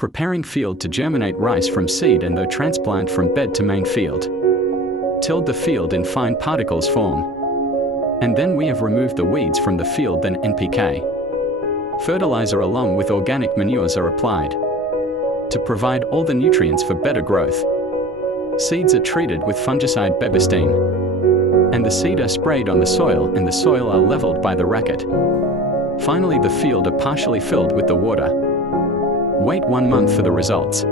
Preparing field to germinate rice from seed and the transplant from bed to main field. Tilled the field in fine particles form. And then we have removed the weeds from the field, then NPK. Fertilizer along with organic manures are applied to provide all the nutrients for better growth. Seeds are treated with fungicide Bebastine. And the seed are sprayed on the soil, and the soil are leveled by the racket. Finally, the field are partially filled with the water. Wait 1 month for the results.